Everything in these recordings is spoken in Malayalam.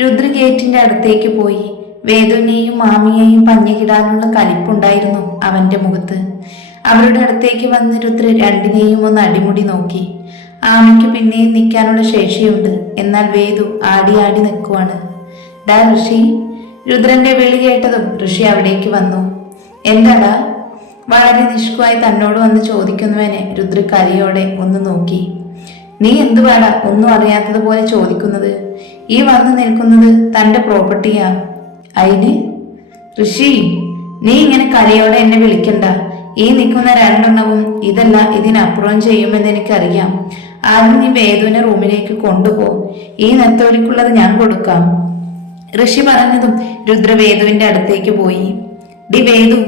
രുദ്ര ഗേറ്റിന്റെ അടുത്തേക്ക് പോയി. വേദുനെയും മാമിയെയും പഞ്ഞുകിടാനുള്ള കലിപ്പുണ്ടായിരുന്നു അവന്റെ മുഖത്ത്. അവരുടെ അടുത്തേക്ക് വന്ന് രുദ്ര രണ്ടിനെയും ഒന്ന് അടിമുടി നോക്കി. ആമയ്ക്ക് പിന്നെയും നിൽക്കാനുള്ള ശേഷിയുണ്ട്. എന്നാൽ വേദു ആടി ആടി നിൽക്കുവാണ്. ഡാ ഋഷി രുദ്രന്റെ വിളി കേട്ടതും ഋഷി അവിടേക്ക് വന്നു. എന്താടാ? വളരെ നിഷ്കുവായി തന്നോട് വന്ന് ചോദിക്കുന്നവനെ രുദ്ര കലിയോടെ ഒന്ന് നോക്കി. നീ എന്തുവാടാ ഒന്നും അറിയാത്തതുപോലെ ചോദിക്കുന്നത്? ഈ വന്നു നിൽക്കുന്നത് തന്റെ പ്രോപ്പർട്ടിയാ. അതിന് ഋഷി നീ ഇങ്ങനെ കരയോടെ എന്നെ വിളിക്കണ്ട. ഈ നിൽക്കുന്ന രണ്ടെണ്ണവും ഇതല്ല ഇതിനപ്പുറം ചെയ്യുമെന്ന് എനിക്കറിയാം. ആദ്യം നീ വേദുവിനെ റൂമിലേക്ക് കൊണ്ടുപോ. ഈ നെത്തോലിക്കുള്ളത് ഞാൻ കൊടുക്കാം. ഋഷി പറഞ്ഞതും രുദ്രവേദുവിന്റെ അടുത്തേക്ക് പോയി. ഡി വേദു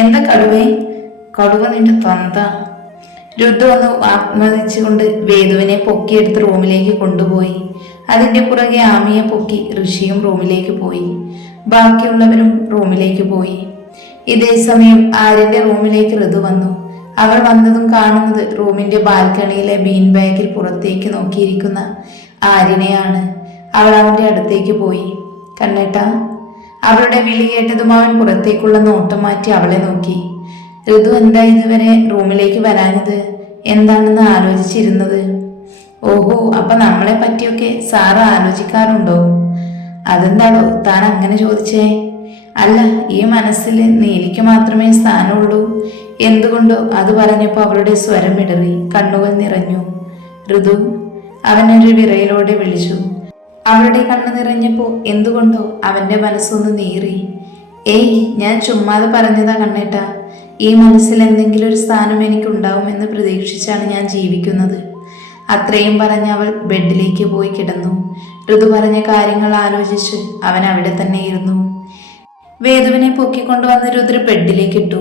എന്താ കടുവേ? കടുവ നിന്റെ തന്ത. രുദ്ര ഒന്ന് ആത്മതിച്ചുകൊണ്ട് വേദുവിനെ പൊക്കിയെടുത്ത് റൂമിലേക്ക് കൊണ്ടുപോയി. അതിന്റെ പുറകെ ആമിയെ പൊക്കി ഋഷിയും റൂമിലേക്ക് പോയി. ബാക്കിയുള്ളവരും റൂമിലേക്ക് പോയി. ഇതേ സമയം ആര്യന്റെ റൂമിലേക്ക് ഋതു വന്നു. അവൾ വന്നതും കാണുന്നത് റൂമിന്റെ ബാൽക്കണിയിലെ ബീൻ ബാഗിൽ പുറത്തേക്ക് നോക്കിയിരിക്കുന്ന ആര്യനെയാണ്. അവൾ അവന്റെ അടുത്തേക്ക് പോയി. കണ്ണേട്ടാ അവളുടെ വിളി കേട്ടതും അവൻ പുറത്തേക്കുള്ള നോട്ടം മാറ്റി അവളെ നോക്കി. ഋതു എന്താ ഇതുവരെ റൂമിലേക്ക് വരാഞ്ഞത്? എന്താണെന്ന് ആലോചിച്ചിരുന്നത്? ഓഹോ അപ്പൊ നമ്മളെ പറ്റിയൊക്കെ സാറ് ആലോചിക്കാറുണ്ടോ? അതെന്താണോ താൻ അങ്ങനെ ചോദിച്ചേ? അല്ല ഈ മനസ്സിൽ നീ എനിക്ക് മാത്രമേ സ്ഥാനമുള്ളൂ. എന്തുകൊണ്ടോ അത് പറഞ്ഞപ്പോൾ അവളുടെ സ്വരം ഇടറി കണ്ണുകൾ നിറഞ്ഞു. ഋതു അവനൊരു വിറയിലൂടെ വിളിച്ചു. അവളുടെ കണ്ണ് നിറഞ്ഞപ്പോൾ എന്തുകൊണ്ടോ അവന്റെ മനസ്സൊന്ന് നീറി. ഏയ് ഞാൻ ചുമ്മാതെ പറഞ്ഞതാ കണ്ണേട്ടാ. ഈ മനസ്സിൽ എന്തെങ്കിലും ഒരു സ്ഥാനം എനിക്കുണ്ടാവുമെന്ന് പ്രതീക്ഷിച്ചാണ് ഞാൻ ജീവിക്കുന്നത്. അത്രയും പറഞ്ഞ് അവൾ ബെഡിലേക്ക് പോയി കിടന്നു. ഋതു പറഞ്ഞ കാര്യങ്ങൾ ആലോചിച്ച് അവൻ അവിടെ തന്നെ ഇരുന്നു. വേദുവിനെ പൊക്കിക്കൊണ്ടുവന്ന രുദ്ര ബെഡിലേക്ക് ഇട്ടു.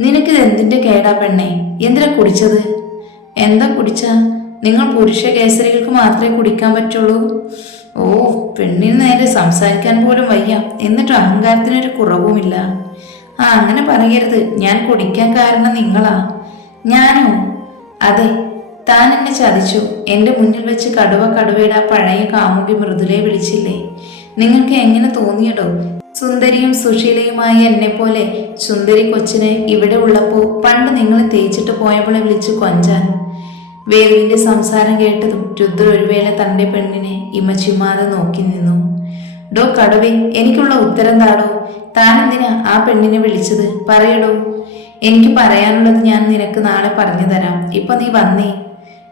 നിനക്കിത് എന്തിന്റെ കേടാ പെണ്ണെ? എന്തിനാ കുടിച്ചത്? എന്താ കുടിച്ച? നിങ്ങൾ പുരുഷ കേസരികൾക്ക് മാത്രമേ കുടിക്കാൻ പറ്റുള്ളൂ. ഓ പെണ്ണിന് നേരെ സംസാരിക്കാൻ പോലും വയ്യ. എന്നിട്ട് അഹങ്കാരത്തിനൊരു കുറവുമില്ല. ആ അങ്ങനെ പറയരുത്. ഞാൻ കുടിക്കാൻ കാരണം നിങ്ങളാ. ഞാനോ? അതെ താൻ എന്നെ ചതിച്ചു. എന്റെ മുന്നിൽ വെച്ച് കടുവ കടുവയുടെ ആ പഴയ കാമുകി മൃദുലയെ വിളിച്ചില്ലേ? നിങ്ങൾക്ക് എങ്ങനെ തോന്നിയടോ? സുന്ദരിയും സുശീലയുമായ എന്നെ പോലെ സുന്ദരി കൊച്ചിനെ ഇവിടെ ഉള്ളപ്പോ പണ്ട് നിങ്ങളെ തേച്ചിട്ട് പോയവളെ വിളിച്ചു കൊഞ്ചാൻ. വേലുവിന്റെ സംസാരം കേട്ടതും രുദ്ര ഒരു വേള തന്റെ പെണ്ണിനെ ഇമച്ചിമാതെ നോക്കി നിന്നു. ഡോ കടുവേ എനിക്കുള്ള ഉത്തരം താടോ. താൻ എന്തിനാ ആ പെണ്ണിനെ വിളിച്ചത്? പറയടോ. എനിക്ക് പറയാനുള്ളത് ഞാൻ നിനക്ക് നാളെ പറഞ്ഞു തരാം. ഇപ്പൊ നീ വന്നേ.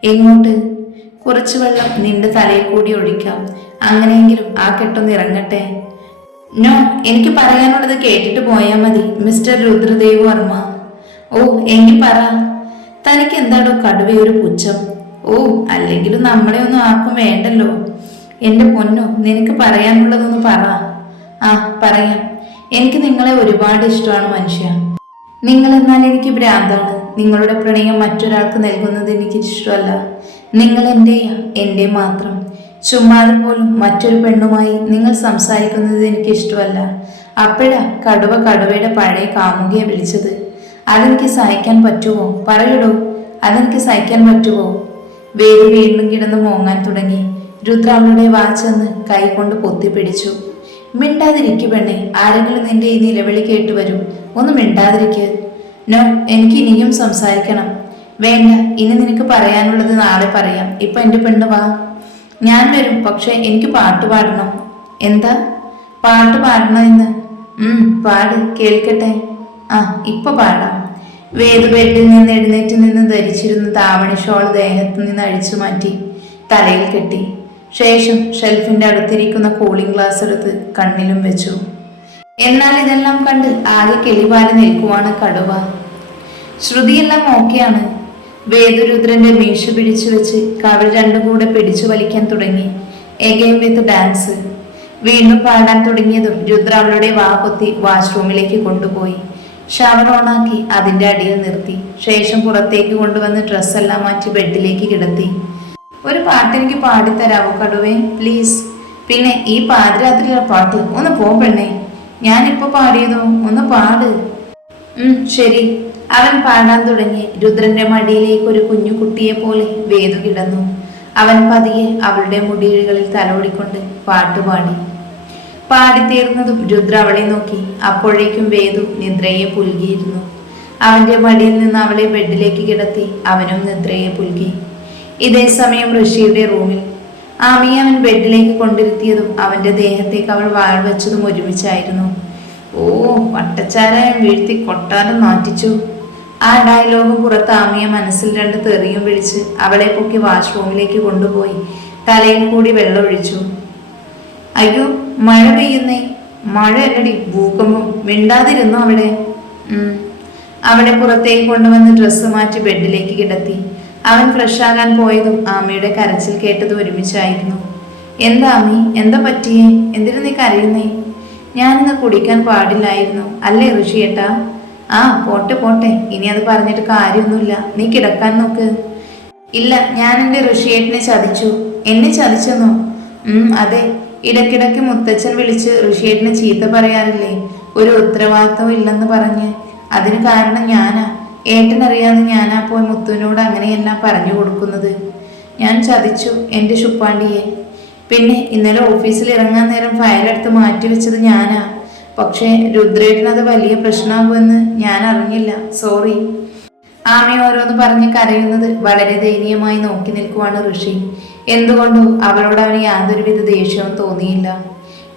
എങ്ങോട്ട്? കുറച്ച് വെള്ളം നിന്റെ തലയിൽ കൂടി ഒഴിക്കാം. അങ്ങനെയെങ്കിലും ആ കെട്ടൊന്ന് ഇറങ്ങട്ടെ. നോ എനിക്ക് പറയാനുള്ളത് കേട്ടിട്ട് പോയാൽ മതി മിസ്റ്റർ രുദ്രദേവ് വർമ്മ. ഓ എങ്കിൽ പറ. തനിക്ക് എന്താണോ കടുവയൊരു പുച്ഛം. ഓ അല്ലെങ്കിലും നമ്മളെ ഒന്നും ആർക്കും വേണ്ടല്ലോ. എന്റെ പൊന്നോ നിനക്ക് പറയാനുള്ളതൊന്ന് പറ. ആ പറയാം. എനിക്ക് നിങ്ങളെ ഒരുപാട് ഇഷ്ടമാണ് മനുഷ്യ. നിങ്ങൾ എന്നാൽ എനിക്ക് ഭ്രാന്താണ്. നിങ്ങളുടെ പ്രണയം മറ്റൊരാൾക്ക് നൽകുന്നത് എനിക്ക് ഇഷ്ടമല്ല നിങ്ങൾ എന്റെയാ എന്റെ മാത്രം. ചുമ്മാതെ പോലും മറ്റൊരു പെണ്ണുമായി നിങ്ങൾ സംസാരിക്കുന്നത് എനിക്ക് ഇഷ്ടമല്ല അപ്പോഴാ കടുവ കടുവയുടെ പഴയ കാമുകിയെ വിളിച്ചത്. അതെനിക്ക് സഹിക്കാൻ പറ്റുമോ? പറയടോ. അതെനിക്ക് സഹിക്കാൻ പറ്റുമോ? വേര് വീണ്ടും കിടന്ന് മോങ്ങാൻ തുടങ്ങി. രുദ്ര അവളുടെ വാച്ചെന്ന് കൈകൊണ്ട് പൊത്തിപ്പിടിച്ചു മിണ്ടാതിരിക്കു പെണ്ണെ. ആരെങ്കിലും നിന്റെ ഈ നിലവിളി കേട്ടു വരും ഒന്ന് മിണ്ടാതിരിക്ക്. നോ എനിക്ക് ഇനിയും സംസാരിക്കണം. വേണ്ട ഇനി നിനക്ക് പറയാനുള്ളത് നാളെ പറയാം. ഇപ്പൊ എന്റെ പെണ്ണ് വാ. ഞാൻ വരും പക്ഷെ എനിക്ക് പാട്ട് പാടണം. എന്താ? പാട്ട് പാടണമെന്ന് പാട് കേൾക്കട്ടെ. ആ ഇപ്പൊ പാടാം. വേദു ബെഡിൽ നിന്ന് എഴുന്നേറ്റ് നിന്ന് ധരിച്ചിരുന്ന താവണി ഷോൾ ദേഹത്ത് നിന്ന് അഴിച്ചു മാറ്റി തലയിൽ കെട്ടി. ശേഷം ഷെൽഫിന്റെ അടുത്തിരിക്കുന്ന കൂളിംഗ് ഗ്ലാസ് എടുത്ത് കണ്ണിലും വെച്ചു. എന്നാൽ ഇതെല്ലാം കണ്ട് ആകെ കിളിപാൽ നിൽക്കുവാണ് കടുവ. ശ്രുതിയെല്ലാം ഓക്കെയാണ്. വേദുരുദ്രന്റെ മീശ പിടിച്ചു വെച്ച് കവിൾ രണ്ടും കൂടെ പിടിച്ചു വലിക്കാൻ തുടങ്ങി. Again with dance. വീണ്ടും പാടാൻ തുടങ്ങിയതും രുദ്ര അവളുടെ വാ പൊത്തി വാഷ്റൂമിലേക്ക് കൊണ്ടുപോയി. ഷവർ ഓണാക്കി അതിന്റെ അടിയിൽ നിർത്തി. ശേഷം പുറത്തേക്ക് കൊണ്ടുവന്ന് ഡ്രസ്സെല്ലാം മാറ്റി ബെഡിലേക്ക് കിടത്തി. ഒരു പാട്ട് എനിക്ക് പാടിത്തരാവോ കടുവേ? പ്ലീസ്. പിന്നെ ഈ പാതിരാത്രിയിലെ പാട്ട് ഒന്ന് പോ പെണ്ണേ. ഞാനിപ്പോ പാടിയതോ? ഒന്ന് പാട്. ശരി. അവൻ പാടാൻ തുടങ്ങി. രുദ്രന്റെ മടിയിലേക്ക് ഒരു കുഞ്ഞു കുട്ടിയെ പോലെ വേദു കിടന്നു. അവൻ പതിയെ അവളുടെ മുടിയിഴകളിൽ തലോടിക്കൊണ്ട് പാട്ടുപാടി പാടിത്തീർന്നതും രുദ്ര അവളെ നോക്കി. അപ്പോഴേക്കും വേദു നിദ്രയെ പുൽകിയിരുന്നു. അവന്റെ മടിയിൽ നിന്ന് അവളെ ബെഡിലേക്ക് കിടത്തി അവനും നിദ്രയെ പുൽകി. ഇതേ സമയം ഋഷിയുടെ റൂമിൽ ആമിയെ അവൻ ബെഡിലേക്ക് കൊണ്ടിരുത്തിയതും അവന്റെ ദേഹത്തേക്ക് അവൾ വാൾ വെച്ചതും ഒരുമിച്ചായിരുന്നു. ഓ വട്ടച്ചാരായം വീഴ്ത്തി കൊട്ടാരം മാറ്റിച്ചു. ആ ഡയലോഗും പുറത്ത് ആമിയ മനസ്സിൽ രണ്ട് തെറിയും വിളിച്ച് അവളെ പൊക്കി വാഷ്റൂമിലേക്ക് കൊണ്ടുപോയി. തലയിൽ കൂടി വെള്ളമൊഴിച്ചു. അയ്യോ മഴ പെയ്യുന്നേ. മഴ അല്ലടി ഭൂകമ്പം. മിണ്ടാതിരുന്നു അവിടെ? ഉം. അവളെ പുറത്തേക്ക് കൊണ്ടുവന്ന് ഡ്രസ്സ് മാറ്റി ബെഡിലേക്ക് കിടത്തി. അവൻ ഫ്രഷ് ആകാൻ പോയതും ആമയുടെ കരച്ചിൽ കേട്ടതും ഒരുമിച്ചായിരുന്നു. എന്താ അമ്മി എന്താ പറ്റിയേ? എന്തിനു നീ കരയുന്നേ? ഞാനിന്ന് കുടിക്കാൻ പാടില്ലായിരുന്നു. അല്ലേ ഋഷിയേട്ടാ ആ പോട്ടെ പോട്ടെ. ഇനി അത് പറഞ്ഞിട്ട് കാര്യമൊന്നുമില്ല. നീ കിടക്കാൻ നോക്ക്. ഇല്ല ഞാൻ എന്റെ ഋഷിയേട്ടനെ ചതിച്ചു. എന്നെ ചതിച്ചെന്നോ? അതെ. ഇടയ്ക്കിടയ്ക്ക് മുത്തച്ഛൻ വിളിച്ച് ഋഷിയേട്ടനെ ചീത്ത പറയാറില്ലേ? ഒരു ഉത്തരവാദിത്തവും ഇല്ലെന്ന് പറഞ്ഞ്. അതിന് കാരണം ഞാനാ. ഏട്ടനറിയാതെ ഞാനാ പോയി മുത്തുവിനോട് അങ്ങനെയെല്ലാം പറഞ്ഞു കൊടുക്കുന്നത്? ഞാൻ ചതിച്ചു എന്റെ ശുപ്പാണ്ടിയെ. പിന്നെ ഇന്നലെ ഓഫീസിൽ ഇറങ്ങാൻ നേരം ഫയലെടുത്ത് മാറ്റിവെച്ചത് ഞാനാ. പക്ഷേ രുദ്രേട്ടനത് വലിയ പ്രശ്നമാകുമെന്ന് ഞാൻ അറിഞ്ഞില്ല. സോറി ആമി ഓരോന്ന് പറഞ്ഞ് കരയുന്നത് വളരെ ദയനീയമായി നോക്കി നിൽക്കുവാണ് ഋഷി. എന്തുകൊണ്ടോ അവളോട് അവന് യാതൊരുവിധ ദേഷ്യവും തോന്നിയില്ല.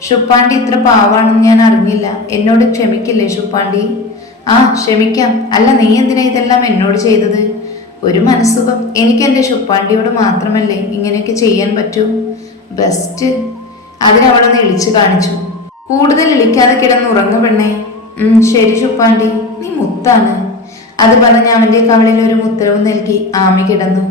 ഷുപ്പാണ്ടി ഇത്ര പാവാണെന്ന് ഞാൻ അറിഞ്ഞില്ല. എന്നോട് ക്ഷമിക്കില്ലേ ഷുപ്പാണ്ടി ആ ക്ഷമിക്കാം. അല്ല നീ എന്തിനാ ഇതെല്ലാം എന്നോട് ചെയ്തത്? ഒരു മനസ്സുഖം. എനിക്ക് എന്റെ ശുപ്പാണ്ടിയോട് മാത്രമല്ലേ ഇങ്ങനെയൊക്കെ ചെയ്യാൻ പറ്റൂ? ബെസ്റ്റ് അതിനവളൊന്ന് ഇളിച്ചു കാണിച്ചു. കൂടുതൽ ഇളിക്കാതെ കിടന്ന് ഉറങ്ങു പെണ്ണേ. ശരി ശുപ്പാണ്ടി. നീ മുത്താണ്. അത് പറഞ്ഞ് അവന്റെ കവളിൽ ഒരു മുത്തരവ് നൽകി ആമി കിടന്നു.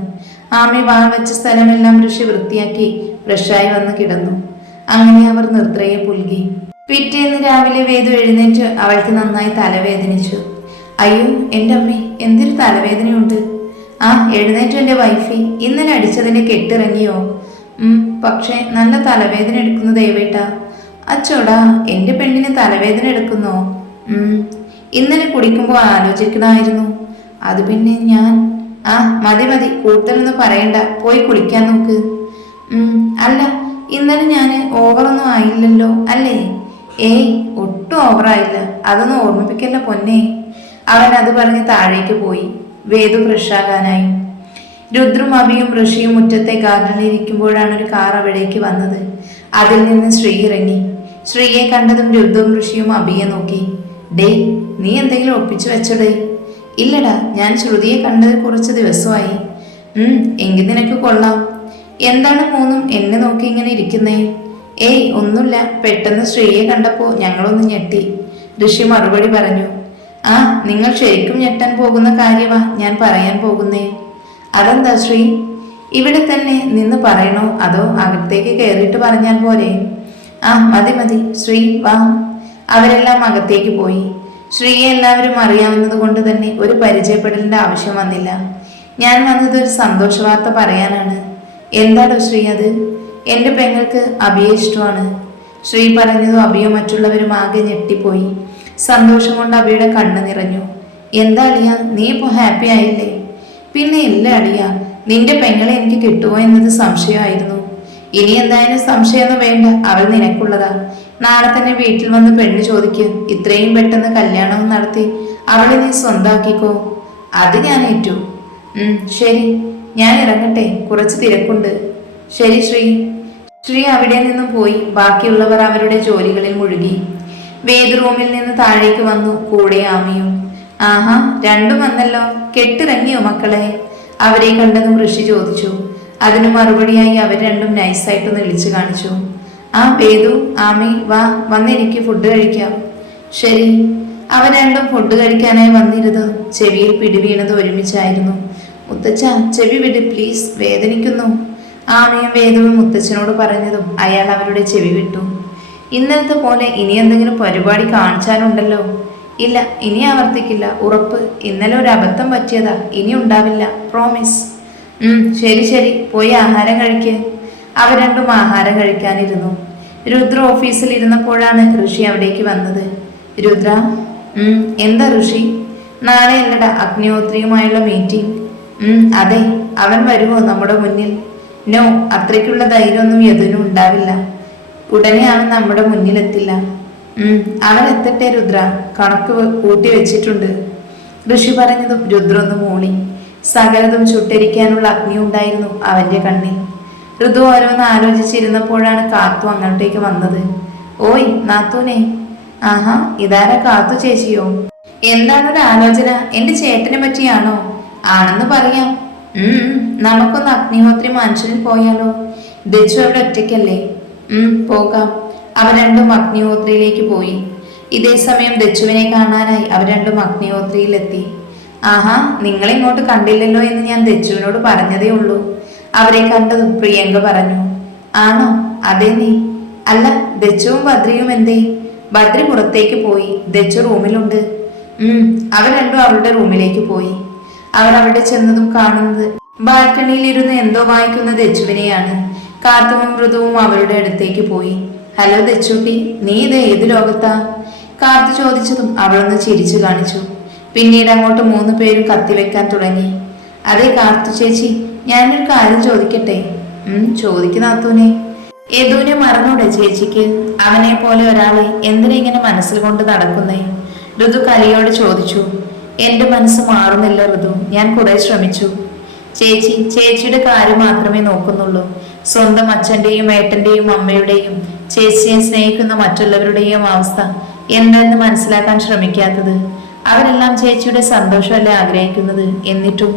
ആമി വാൾ വെച്ച സ്ഥലമെല്ലാം ഋഷി വൃത്തിയാക്കി ഫ്രഷായി വന്ന് കിടന്നു. അങ്ങനെ അവർ നിർദ്രയെ പുൽകി. പിറ്റേന്ന് രാവിലെ വേദു എഴുന്നേറ്റ് അവൾക്ക് നന്നായി തലവേദനിച്ചു. അയ്യോ എന്റെ അമ്മേ എന്തൊരു തലവേദനയുണ്ട്? ആ എഴുന്നേറ്റ് എന്റെ വൈഫി ഇന്നലെ അടിച്ചതിന്റെ കെട്ടിറങ്ങിയോ? പക്ഷേ നല്ല തലവേദന എടുക്കുന്നു ദയവേട്ട അച്ചോടാ എന്റെ പെണ്ണിന് തലവേദന എടുക്കുന്നോ? ഇന്നലെ കുടിക്കുമ്പോൾ ആലോചിക്കണമായിരുന്നു അത് പിന്നെ ഞാൻ ആ മതി മതി കൂടുതലൊന്നും പറയണ്ട പോയി കുളിക്കാൻ നോക്ക്. അല്ല ഇന്നലെ ഞാൻ ഓവറൊന്നും ആയില്ലല്ലോ അല്ലേ? ഏയ് ഒട്ടും ഓവറായില്ല അതൊന്നും ഓർമ്മിപ്പിക്കല്ല പൊന്നേ. അവൻ അത് പറഞ്ഞ് താഴേക്ക് പോയി. വേദു ഫ്രഷാകാനായി. രുദ്രും അഭിയും ഋഷിയും മുറ്റത്തെ ഗാർഡനിൽ ഇരിക്കുമ്പോഴാണ് ഒരു കാർ അവിടേക്ക് വന്നത്. അതിൽ നിന്ന് ശ്രീ ഇറങ്ങി. ശ്രീയെ കണ്ടതും രുദ്രും ഋഷിയും അഭിയെ നോക്കി. ഡേ നീ എന്തെങ്കിലും ഒപ്പിച്ചു വെച്ചോടേ. ഇല്ലടാ ഞാൻ ശ്രുതിയെ കണ്ടത് കുറച്ച് ദിവസമായി. ഉം എങ്കിൽ നിനക്ക് കൊള്ളാം. എന്താണ് മൂന്നും എന്നെ നോക്കി ഇങ്ങനെ ഇരിക്കുന്നേ? ഏയ് ഒന്നുമില്ല. പെട്ടെന്ന് ശ്രീയെ കണ്ടപ്പോൾ ഞങ്ങളൊന്ന് ഞെട്ടി. ഋഷി മറുപടി പറഞ്ഞു ആ നിങ്ങൾ ശരിക്കും ഞെട്ടാൻ പോകുന്ന കാര്യമാ ഞാൻ പറയാൻ പോകുന്നേ. അതെന്താ ശ്രീ? ഇവിടെ തന്നെ നിന്ന് പറയണോ? അതോ അകത്തേക്ക് കയറിയിട്ട് പറഞ്ഞാൽ പോരെ? ആ മതി മതി. ശ്രീ വാ. അവരെല്ലാം അകത്തേക്ക് പോയി. ശ്രീയെ എല്ലാവരും അറിയാവുന്നത് കൊണ്ട് തന്നെ ഒരു പരിചയപ്പെടലിന്റെ ആവശ്യം വന്നില്ല. ഞാൻ വന്നത് ഒരു സന്തോഷ വാർത്ത പറയാനാണ്. എന്താണോ ശ്രീ അത്? എന്റെ പെങ്ങൾക്ക് അഭിയെ ഇഷ്ടമാണ്. ശ്രീ പറഞ്ഞതും അഭിയോ മറ്റുള്ളവരും ആകെ ഞെട്ടിപ്പോയി. സന്തോഷം കൊണ്ട് അഭിയുടെ കണ്ണ് നിറഞ്ഞു. എന്താ അളിയ നീ ഇപ്പോൾ ഹാപ്പി ആയില്ലേ? പിന്നെ ഇല്ല അളിയ നിന്റെ പെങ്ങളെ എനിക്ക് കിട്ടുമോ എന്നത് സംശയമായിരുന്നു. ഇനി എന്തായാലും സംശയമൊന്നും വേണ്ട അവൾ നിനക്കുള്ളതാ. നാളെ തന്നെ വീട്ടിൽ വന്ന് പെണ്ണ് ചോദിക്ക് ഇത്രയും പെട്ടെന്ന് കല്യാണവും നടത്തി അവളെ നീ സ്വന്തമാക്കിക്കോ അത് ഞാൻ ഏറ്റു. ശരി ഞാൻ ഇറങ്ങട്ടെ കുറച്ച് തിരക്കുണ്ട്. ശരി ശ്രീ. ശ്രീ അവിടെ നിന്നും പോയി. ബാക്കിയുള്ളവർ അവരുടെ ജോലികളിൽ മുഴുകി. വേദ് റൂമിൽ നിന്ന് താഴേക്ക് വന്നു കൂടെ ആമിയും. ആഹാ രണ്ടും വന്നല്ലോ. കെട്ടിറങ്ങിയോ മക്കളെ? അവരെ കണ്ടതും ഋഷി ചോദിച്ചു. അതിനു മറുപടിയായി അവർ രണ്ടും നൈസായിട്ടൊന്ന് വിളിച്ചു കാണിച്ചു. ആ വേദു ആമി വാ വന്നെനിക്ക് ഫുഡ് കഴിക്കാം. ശരി. അവൻ രണ്ടും ഫുഡ് കഴിക്കാനായി വന്നിരുന്നു. ചെവിയിൽ പിടിവീണത് ഒരുമിച്ചായിരുന്നു. മുത്തച്ഛ ചെവി വിട് പ്ലീസ്. വേദനിക്കുന്നു. ആമയും വേദവും മുത്തച്ഛനോട് പറഞ്ഞതും അയാൾ അവരുടെ ചെവി വിട്ടു. ഇന്നത്തെ പോലെ ഇനി എന്തെങ്കിലും പരിപാടി കാണിച്ചാലുണ്ടല്ലോ. ഇല്ല ഇനി ആവർത്തിക്കില്ല. ഉറപ്പ് ഇന്നലെ ഒരു അബദ്ധം പറ്റിയതാ. ഇനി ഉണ്ടാവില്ല. പ്രോമിസ് ഉം ശരി ശരി. പോയി ആഹാരം കഴിക്ക്. അവർ രണ്ടും ആഹാരം കഴിക്കാനിരുന്നു. രുദ്ര ഓഫീസിൽ ഇരുന്നപ്പോഴാണ് ഋഷി അവിടേക്ക് വന്നത്. രുദ്ര എന്താ ഋഷി? നാളെ അല്ലടാ അഗ്നിഹോത്രിയുമായുള്ള മീറ്റിംഗ് അതെ അവൻ വരുമോ നമ്മുടെ മുന്നിൽ? നോ അത്രയ്ക്കുള്ള ധൈര്യമൊന്നും യദുവിനും ഉണ്ടാവില്ല. ഉടനെ അവൻ നമ്മുടെ മുന്നിലെത്തില്ല. അവൻ എത്തട്ടെ രുദ്ര. കണക്ക് കൂട്ടി വെച്ചിട്ടുണ്ട്. ഋഷി പറഞ്ഞതും രുദ്ര ഒന്ന് മൂളി. സകലതും ചുട്ടരിക്കാനുള്ള അഗ്നി ഉണ്ടായിരുന്നു അവന്റെ കണ്ണിൽ. ഋതു ഓരോന്ന് ആലോചിച്ചിരുന്നപ്പോഴാണ് കാത്തു അങ്ങോട്ടേക്ക് വന്നത്. ഓയ് നാത്തൂനെ. ആഹാ ഇതാരാ കാത്തു ചേച്ചിയോ? എന്താണൊരു ആലോചന? എന്റെ ചേട്ടനെ പറ്റിയാണോ? ആണെന്ന് പറയാം. നമുക്കൊന്ന് അഗ്നിഹോത്രി മനുഷ്യനിൽ പോയാലോ? ദച്ചു അവിടെ ഒറ്റയ്ക്കല്ലേ? പോകാം. അവർ രണ്ടും അഗ്നിഹോത്രിയിലേക്ക് പോയി. ഇതേ സമയം ദച്ചുവിനെ കാണാനായി അവർ രണ്ടും അഗ്നിഹോത്രിയിലെത്തി. ആഹാ നിങ്ങളെ ഇങ്ങോട്ട് കണ്ടില്ലല്ലോ എന്ന് ഞാൻ ദച്ചുവിനോട് പറഞ്ഞതേ ഉള്ളൂ. അവരെ കണ്ടതും പ്രിയങ്ക പറഞ്ഞു ആണോ? അതെ നീ. അല്ല ദച്ചുവും ബദ്രിയും എന്തേ? ബദ്രി പുറത്തേക്ക് പോയി. ദച്ചു റൂമിലുണ്ട്. ഉം അവർ രണ്ടും അവളുടെ റൂമിലേക്ക് പോയി. അവർ അവിടെ ചെന്നതും കാണുന്നത്. ബാൽക്കണിയിൽ ഇരുന്ന് എന്തോ വായിക്കുന്ന ദച്ചുവിനെയാണ് കാർത്തവും മൃദുവും അവരുടെ അടുത്തേക്ക് പോയി. ഹലോ ദച്ചുട്ടി നീ ഇത് ഏത് ലോകത്താ? കാർത്തു ചോദിച്ചതും അവളൊന്ന് ചിരിച്ചു കാണിച്ചു. പിന്നീട് അങ്ങോട്ട് മൂന്ന് പേരും കത്തിവെക്കാൻ തുടങ്ങി. അതെ കാർത്തു ചേച്ചി ഞാനൊരു കാര്യം ചോദിക്കട്ടെ? ഉം ചോദിക്കുന്ന അത്തൂനെ യദുവിനെ മറന്നൂടെ ചേച്ചിക്ക്. അവനെ പോലെ ഒരാളെ എന്തിനെ ഇങ്ങനെ മനസ്സിൽ കൊണ്ട് നടക്കുന്നേ? ഋതു കലിയോട് ചോദിച്ചു. എന്റെ മനസ്സ് മാറുന്നില്ല ഋതു ഞാൻ കുറെ ശ്രമിച്ചു. ചേച്ചി ചേച്ചിയുടെ കാര്യം മാത്രമേ നോക്കുന്നുള്ളൂ. സ്വന്തം അച്ഛന്റെയും ഏട്ടന്റെയും അമ്മയുടെയും ചേച്ചിയെ സ്നേഹിക്കുന്ന മറ്റുള്ളവരുടെയും അവസ്ഥ എന്താണെന്ന് മനസ്സിലാക്കാൻ ശ്രമിക്കാത്തത്. അവരെല്ലാം ചേച്ചിയുടെ സന്തോഷമല്ലേ ആഗ്രഹിക്കുന്നത് എന്നിട്ടും.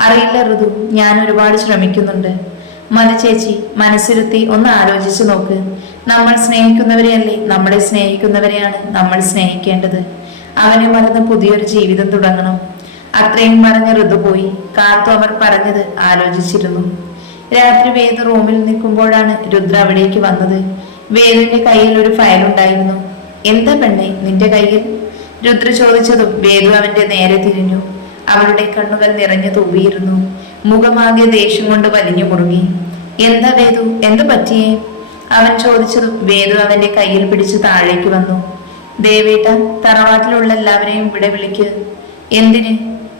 അറിയില്ല ഋതു ഞാൻ ഒരുപാട് ശ്രമിക്കുന്നുണ്ട്. മന ചേച്ചി മനസ്സിരുത്തി ഒന്ന് ആലോചിച്ചു നോക്ക്. നമ്മൾ സ്നേഹിക്കുന്നവരെയല്ലേ നമ്മളെ സ്നേഹിക്കുന്നവരെയാണ് നമ്മൾ സ്നേഹിക്കേണ്ടത്. അവനെ മറന്ന് പുതിയൊരു ജീവിതം തുടങ്ങണം. അത്രയും മറഞ്ഞ ഋതു പോയി കാത്തു അവർ പറഞ്ഞത് ആലോചിച്ചിരുന്നു. രാത്രി വേദ റൂമിൽ നിൽക്കുമ്പോഴാണ് രുദ്ര അവിടേക്ക് വന്നത്. വേദന്റെ കയ്യിൽ ഒരു ഫയൽ ഉണ്ടായിരുന്നു. എന്താ പെണ്ണെ നിന്റെ കയ്യിൽ? രുദ്ര ചോദിച്ചതും വേദു അവന്റെ നേരെ തിരിഞ്ഞു. അവളുടെ കണ്ണുകൾ നിറഞ്ഞു തൂവിയിരുന്നു. മുഖമാകെ ദേഷ്യം കൊണ്ട് വലിഞ്ഞു മുറുങ്ങി എന്താ വേദു എന്ത് പറ്റിയേ? അവൻ ചോദിച്ചതും വേദു അവന്റെ കയ്യിൽ പിടിച്ച് താഴേക്ക് വന്നു. ദേവേട്ട തറവാട്ടിലുള്ള എല്ലാവരെയും ഇവിടെ വിളിക്ക്. എന്തിന്?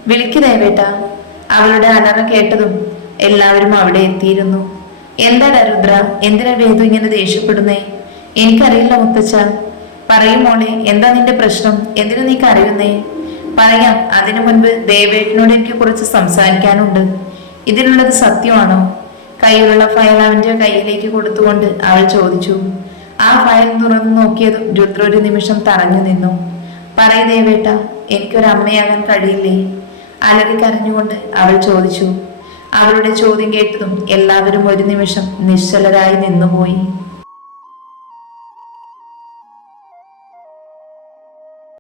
വിളിക്ക് ദേവേട്ട. അവളുടെ അലറ കേട്ടതും എല്ലാവരും അവിടെ എത്തിയിരുന്നു. എന്താടാ രുദ്ര? എന്തിനാ വേദു ഇങ്ങനെ ദേഷ്യപ്പെടുന്നേ? എനിക്കറിയില്ല മുത്തച്ഛ. പറയും മോളെ എന്താ നിന്റെ പ്രശ്നം? എന്തിനു നീ കരയുന്നേ? പറയാം. അതിനു മുൻപ് ദേവേട്ടനോട് എനിക്ക് കുറച്ച് സംസാരിക്കാനുണ്ട്. ഇതിനുള്ളത് സത്യമാണോ? കയ്യിലുള്ള ഫയൽ അവന്റെ കയ്യിലേക്ക് കൊടുത്തുകൊണ്ട് അവൾ ചോദിച്ചു. ആ ഫയൽ തുറന്നു നോക്കിയതും രുദ്ര ഒരു നിമിഷം തറഞ്ഞു നിന്നു. പറയുന്നേ വേട്ട എനിക്കൊരു അമ്മയാകാൻ കഴിയില്ലേ? അലറി കരഞ്ഞുകൊണ്ട് അവൾ ചോദിച്ചു. അവളുടെ ചോദ്യം കേട്ടതും എല്ലാവരും ഒരു നിമിഷം നിശ്ചലരായി നിന്നുപോയി.